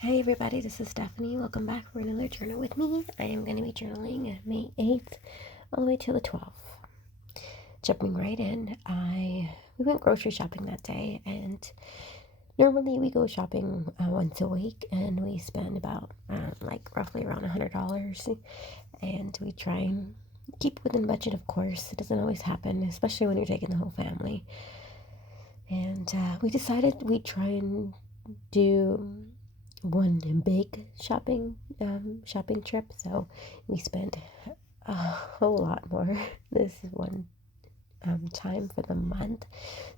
Hey everybody, this is Stephanie. Welcome back for another journal with me. I am going to be journaling May 8th all the way to the 12th. Jumping right in, we went grocery shopping that day, and normally we go shopping once a week, and we spend about roughly around $100, and we try and keep within budget. Of course, it doesn't always happen, especially when you're taking the whole family. And we decided we'd try and do one big shopping trip, so we spent a whole lot more this one time for the month.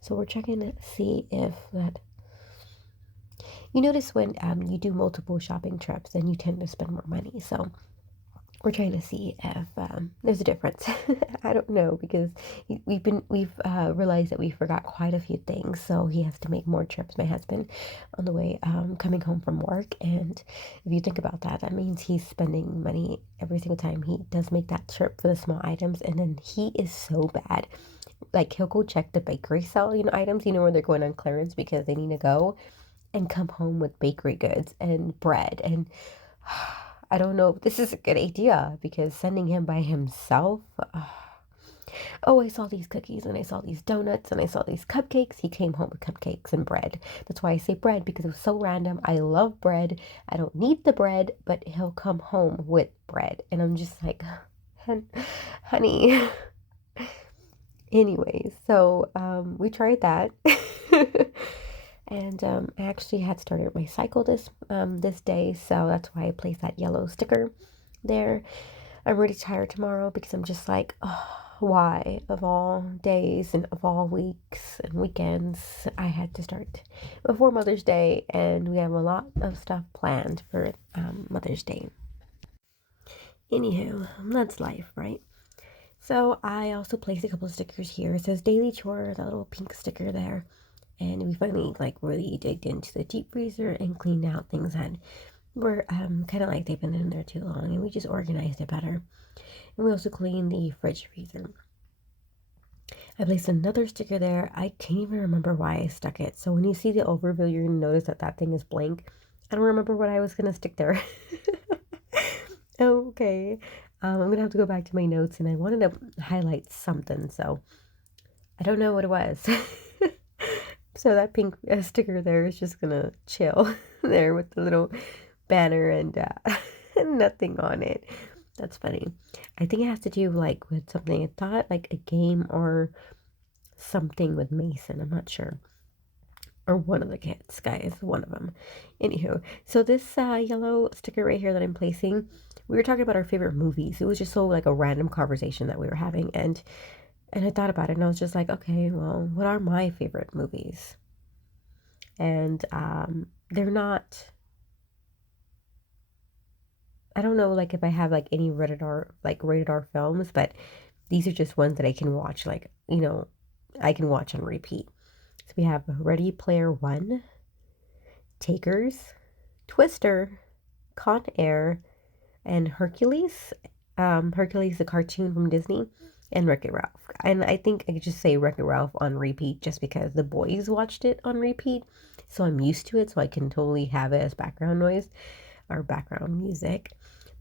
So we're checking to see if that you notice when you do multiple shopping trips, then you tend to spend more money. So we're trying to see if there's a difference. I don't know, because we've realized that we forgot quite a few things, so he has to make more trips, my husband, on the way coming home from work. And if you think about that, that means he's spending money every single time he does make that trip for the small items. And then he is so bad, like he'll go check the bakery sale, items, where they're going on clearance because they need to go, and come home with bakery goods and bread. And I don't know if this is a good idea, because sending him by himself, oh, I saw these cookies and I saw these donuts and I saw these cupcakes. He came home with cupcakes and bread. That's why I say bread, because it was so random. I love bread. I don't need the bread, but he'll come home with bread. And I'm just like, honey. Anyways, so we tried that. And I actually had started my cycle this day, so that's why I placed that yellow sticker there. I'm really tired tomorrow, because I'm just like, oh, why of all days and of all weeks and weekends I had to start before Mother's Day, and we have a lot of stuff planned for Mother's Day. Anywho, that's life, right? So I also placed a couple of stickers here. It says daily chore, that little pink sticker there. And we finally really digged into the deep freezer and cleaned out things that were kind of like they've been in there too long, and we just organized it better. And we also cleaned the fridge freezer. I placed another sticker there. I can't even remember why I stuck it. So when you see the overview, you're going to notice that that thing is blank. I don't remember what I was going to stick there. Okay. I'm going to have to go back to my notes, and I wanted to highlight something, so I don't know what it was. So that pink sticker there is just gonna chill there with the little banner and nothing on it. That's funny. I think it has to do with something. I thought like a game or something with Mason. I'm not sure. Or one of the kids, guys, one of them. Anywho, so this yellow sticker right here that I'm placing, we were talking about our favorite movies. It was just so like a random conversation that we were having, and I thought about it, and I was just like, okay, well, what are my favorite movies? And they're not, I don't know like if I have like any rated R films, but these are just ones that I can watch, I can watch on repeat. So we have Ready Player One, Takers, Twister, Con Air, and Hercules. Hercules, the cartoon from Disney, and Wreck-It Ralph. And I think I could just say Wreck-It Ralph on repeat just because the boys watched it on repeat. So I'm used to it, so I can totally have it as background noise or background music.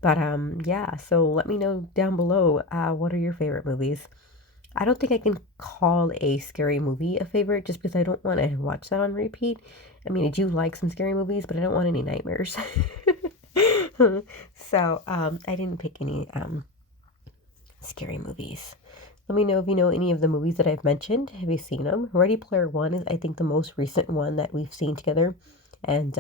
But yeah, so let me know down below, what are your favorite movies? I don't think I can call a scary movie a favorite, just because I don't want to watch that on repeat. I mean, I do like some scary movies, but I don't want any nightmares. So I didn't pick any scary movies. Let me know if you know any of the movies that I've mentioned. Have you seen them? Ready Player One is, I think, the most recent one that we've seen together. And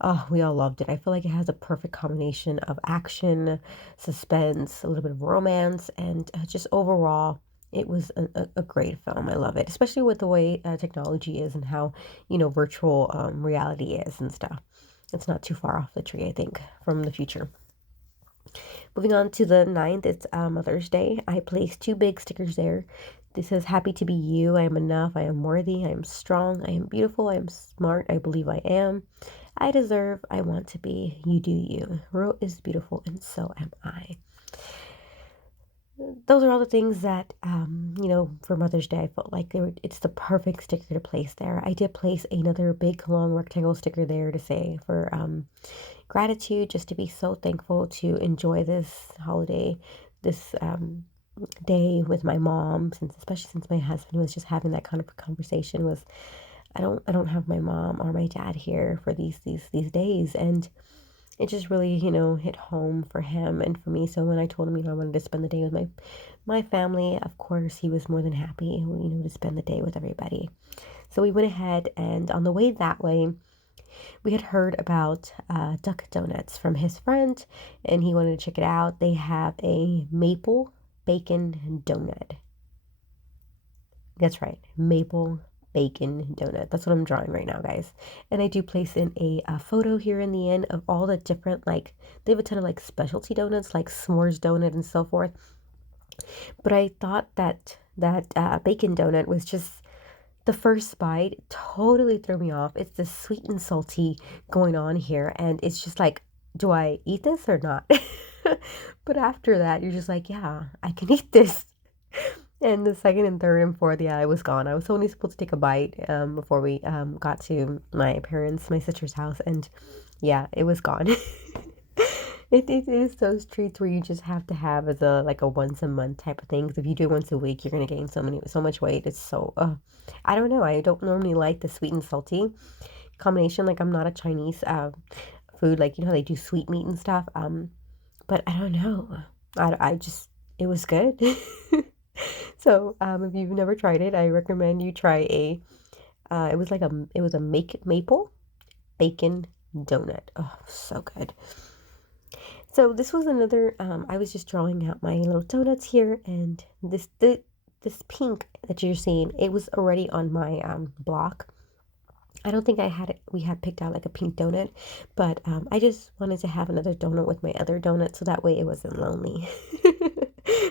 oh, we all loved it. I feel like it has a perfect combination of action, suspense, a little bit of romance, and just overall, it was a great film. I love it, especially with the way technology is and how, virtual reality is and stuff. It's not too far off the tree, I think, from the future. Moving on to the 9th, it's Mother's Day. I placed two big stickers there. This says, happy to be you. I am enough. I am worthy. I am strong. I am beautiful. I am smart. I believe I am. I deserve. I want to be. You do you. Ro is beautiful, and so am I. those are all the things that, for Mother's Day, I felt like it's the perfect sticker to place there. I did place another big, long rectangle sticker there to say for gratitude, just to be so thankful to enjoy this holiday, this day with my mom, especially since my husband was just having that kind of conversation with, I don't have my mom or my dad here for these days, and it just really, hit home for him and for me. So when I told him, I wanted to spend the day with my family, of course, he was more than happy, to spend the day with everybody. So we went ahead, and on the way that way, we had heard about Duck Donuts from his friend, and he wanted to check it out. They have a maple bacon donut. That's right, maple bacon donut. That's what I'm drawing right now, guys. And I do place in a photo here in the end of all the different, like, they have a ton of like specialty donuts, like s'mores donut and so forth. But I thought that bacon donut was just the first bite totally threw me off. It's the sweet and salty going on here, and it's just like, do I eat this or not? But after that, you're just like, yeah, I can eat this. And the second and third and fourth, yeah, I was gone. I was only supposed to take a bite before we got to my sister's house, and yeah, it was gone. It is those treats where you just have to have as a like a once a month type of thing. 'Cause if you do it once a week, you're gonna gain so much weight. It's so I don't know. I don't normally like the sweet and salty combination. Like I'm not a Chinese food, like how they do sweet meat and stuff. But I don't know. I just it was good. So, if you've never tried it, I recommend you try it was a maple bacon donut. Oh, so good. So this was another, I was just drawing out my little donuts here, and this pink that you're seeing, it was already on my block. I don't think we had picked out like a pink donut, but I just wanted to have another donut with my other donut so that way it wasn't lonely.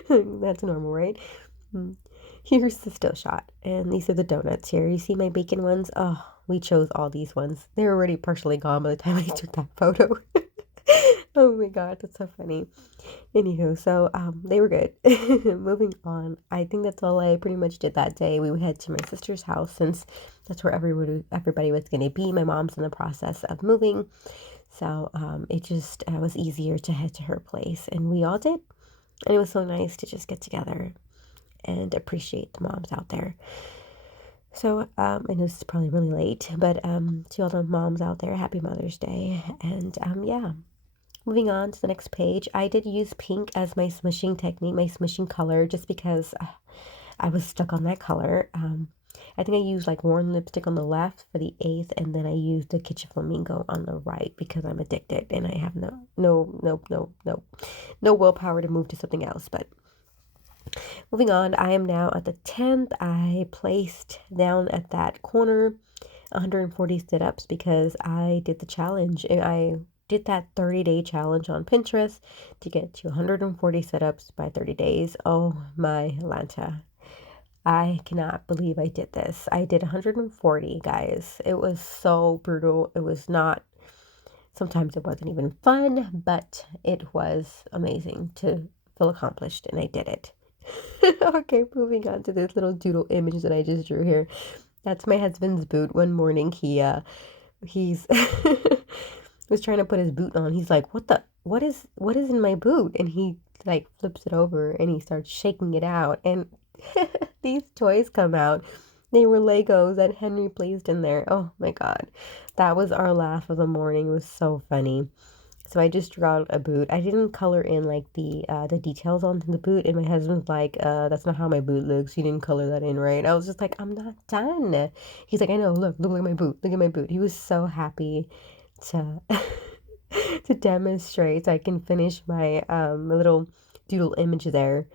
That's normal, right? Mm. Here's the still shot, and these are the donuts here. You see my bacon ones? Oh, we chose all these ones. They're already partially gone by the time I took that photo. Oh my god, that's so funny. Anywho, so they were good. Moving on, I think that's all I pretty much did that day. We would head to my sister's house since that's where everybody was gonna be. My mom's in the process of moving, so it just was easier to head to her place, and we all did. And it was so nice to just get together and appreciate the moms out there. So, I know this is probably really late, but to all the moms out there, happy Mother's Day. And yeah, moving on to the next page, I did use pink as my smishing technique, my smishing color, just because I was stuck on that color. I think I used like Warm Lipstick on the left for the 8th, and then I used the Kitchen Flamingo on the right because I'm addicted and I have no willpower to move to something else. But moving on, I am now at the 10th. I placed down at that corner 140 sit-ups because I did the challenge. And I did that 30-day challenge on Pinterest to get to 140 sit-ups by 30 days. Oh my Lanta. I cannot believe I did this. I did 140, guys. It was so brutal. It was not, sometimes it wasn't even fun, but it was amazing to feel accomplished, and I did it. Okay, moving on to this little doodle image that I just drew here. That's my husband's boot. One morning he's was trying to put his boot on. He's like, what is in my boot? And he like flips it over and he starts shaking it out, and these toys come out. They were Legos that Henry placed in there. Oh my god. That was our laugh of the morning. It was so funny. So I just drew out a boot. I didn't color in like the details onto the boot, and my husband's like, that's not how my boot looks. You didn't color that in, right? I was just like, I'm not done. He's like, I know, look at my boot. Look at my boot. He was so happy to to demonstrate so I can finish my little doodle image there.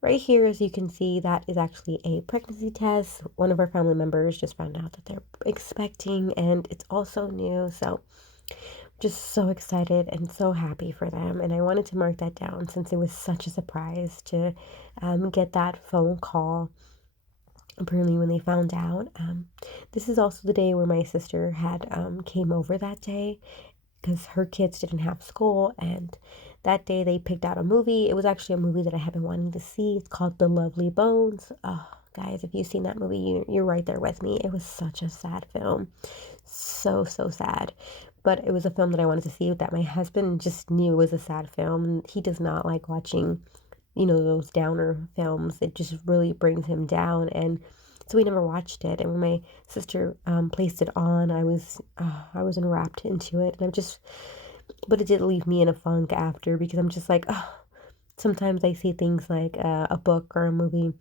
Right here, as you can see, that is actually a pregnancy test. One of our family members just found out that they're expecting, and it's also new. So just so excited and so happy for them. And I wanted to mark that down since it was such a surprise to get that phone call. Apparently, when they found out, this is also the day where my sister had came over that day because her kids didn't have school, and that day they picked out a movie. It was actually a movie that I have been wanting to see. It's called The Lovely Bones. Oh, guys, if you've seen that movie, you're right there with me. It was such a sad film. So, so sad. But it was a film that I wanted to see that my husband just knew was a sad film. And he does not like watching, those downer films. It just really brings him down. And so we never watched it. And when my sister placed it on, I was enwrapped into it. And but it did leave me in a funk after, because I'm just like, oh, sometimes I see things like a book or a movie.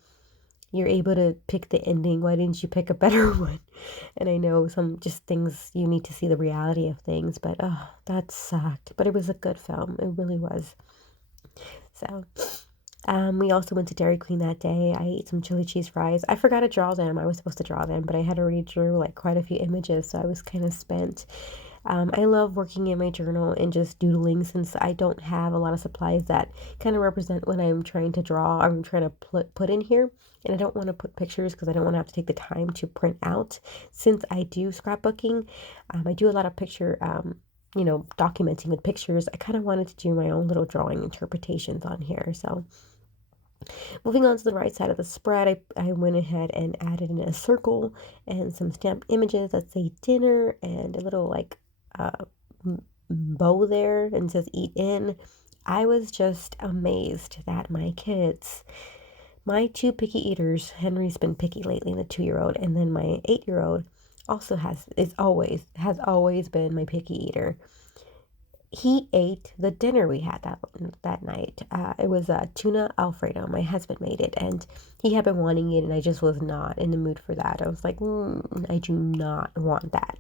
You're able to pick the ending. Why didn't you pick a better one? And I know some just things, you need to see the reality of things, but oh, that sucked. But it was a good film. It really was. So, we also went to Dairy Queen that day. I ate some chili cheese fries. I forgot to draw them. I was supposed to draw them, but I had already drew like quite a few images, so I was kind of spent. I love working in my journal and just doodling, since I don't have a lot of supplies that kind of represent what I'm trying to draw. I'm trying to put in here, and I don't want to put pictures because I don't want to have to take the time to print out. Since I do scrapbooking, I do a lot of picture, documenting with pictures. I kind of wanted to do my own little drawing interpretations on here. So moving on to the right side of the spread, I went ahead and added in a circle and some stamped images that say dinner, and a little like uh, bow there and says eat in. I was just amazed that my two picky eaters, Henry's been picky lately, the 2-year-old, and then my 8-year-old also has always been my picky eater. He ate the dinner we had that night. It was a tuna Alfredo. My husband made it, and he had been wanting it, and I just was not in the mood for that. I was like, I do not want that,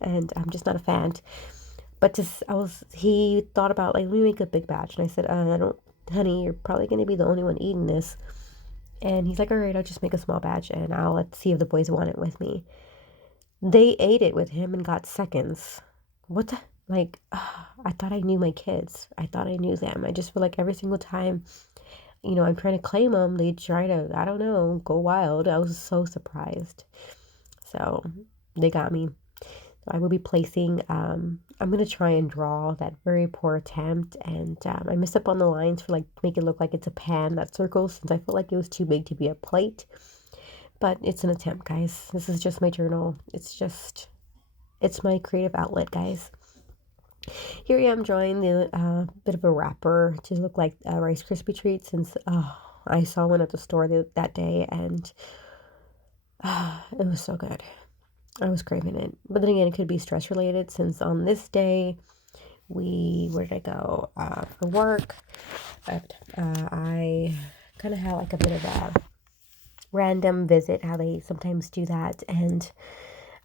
and I'm just not a fan. But he thought about, like, let me make a big batch, and I said, I don't, honey, you're probably gonna be the only one eating this. And he's like, all right, I'll just make a small batch, and I'll see if the boys want it with me. They ate it with him and got seconds. What the? Like, I thought I knew my kids. I thought I knew them. I just feel like every single time, I'm trying to claim them, they try to, I don't know, go wild. I was so surprised. So they got me. I will be placing, I'm going to try and draw that very poor attempt. And I messed up on the lines for, like, make it look like it's a pan that circles, since I felt like it was too big to be a plate. But it's an attempt, guys. This is just my journal. It's my creative outlet, guys. Here I am drawing the bit of a wrapper to look like a Rice Krispie treat, since I saw one at the store that day, and it was so good. I was craving it. But then again, it could be stress related, since on this day, where did I go? For work, I kind of had like a bit of a random visit, how they sometimes do that, and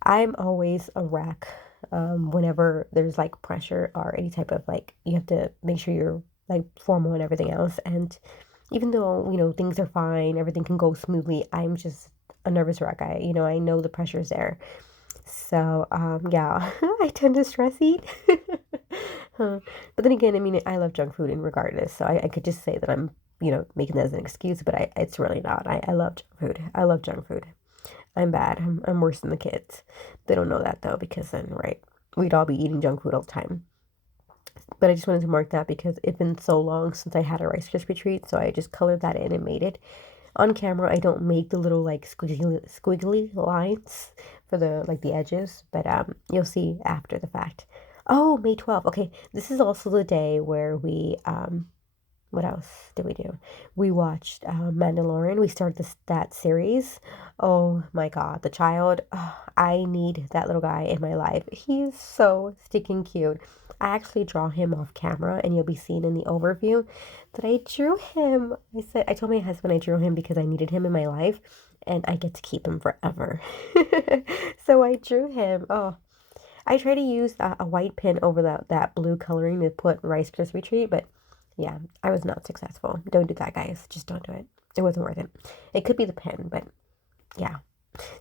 I'm always a wreck whenever there's like pressure or any type of, like, you have to make sure you're like formal and everything else. And even though, things are fine, everything can go smoothly, I'm just a nervous wreck. I know the pressure's there. So, yeah, I tend to stress eat. But then again, I mean, I love junk food, and regardless, so I could just say that I'm, making that as an excuse, but it's really not. I love junk food. I love junk food. I'm bad. I'm worse than the kids. They don't know that though, because then, right, we'd all be eating junk food all the time. But I just wanted to mark that because it's been so long since I had a Rice Krispie treat, so I just colored that in and made it. On camera, I don't make the little like squiggly lines for the edges, but you'll see after the fact. Oh, May 12th. Okay, this is also the day where we what else did we do? We watched Mandalorian. We started that series. Oh my God, the child. Oh, I need that little guy in my life. He's so stinking cute. I actually draw him off camera, and you'll be seeing in the overview that I drew him. I told my husband I drew him because I needed him in my life, and I get to keep him forever. So I drew him. Oh, I try to use a white pen over that blue coloring to put Rice Krispie treat, but yeah, I was not successful. Don't do that, guys. Just don't do it. It wasn't worth it. It could be the pen, but yeah.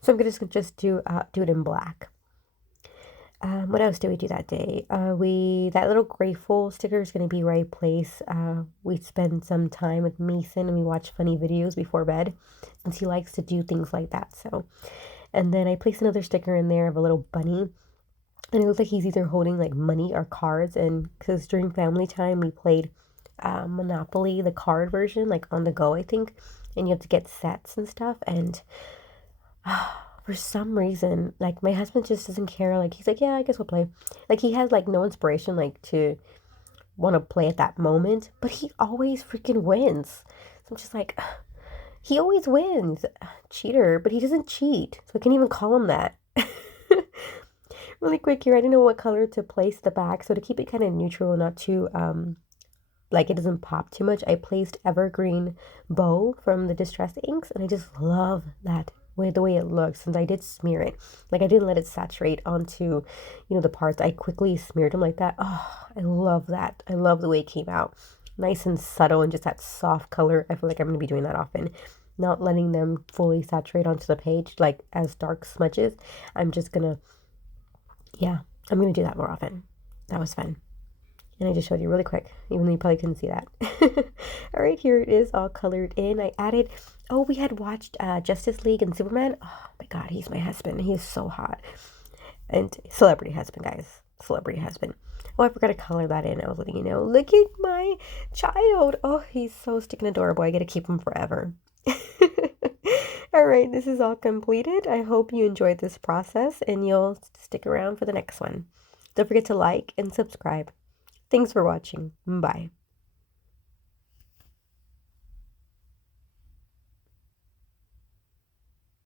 So I'm gonna just do it in black. What else did we do that day? That little grateful sticker is gonna be right place. We spend some time with Mason, and we watch funny videos before bed, since he likes to do things like that. So, and then I placed another sticker in there of a little bunny. And it looks like he's either holding like money or cards. And because during family time, we played Monopoly, the card version, like on the go, I think. And you have to get sets and stuff. And for some reason, like my husband just doesn't care. Like he's like, yeah, I guess we'll play. Like he has like no inspiration, like to want to play at that moment. But he always freaking wins. So I'm just like, he always wins. Cheater, but he doesn't cheat. So I can't even call him that. Really quick here, I didn't know what color to place the back. So to keep it kind of neutral, not too like it doesn't pop too much, I placed Evergreen Bow from the Distress Inks, and I just love that way, the way it looks. Since I did smear it, like I didn't let it saturate onto, the parts. I quickly smeared them like that. Oh, I love that. I love the way it came out. Nice and subtle and just that soft color. I feel like I'm going to be doing that often. Not letting them fully saturate onto the page like as dark smudges. I'm just gonna, yeah, I'm gonna do that more often. That was fun. And I just showed you really quick, even though you probably couldn't see that. All right, here it is all colored in. I added, we had watched Justice League and Superman. Oh my God, he's my husband. He is so hot. And celebrity husband, guys. Celebrity husband. Oh, I forgot to color that in. I was letting you know. Look at my child. Oh, he's so sticking adorable. I get to keep him forever. All right, this is all completed. I hope you enjoyed this process and you'll stick around for the next one. Don't forget to like and subscribe. Thanks for watching. Bye.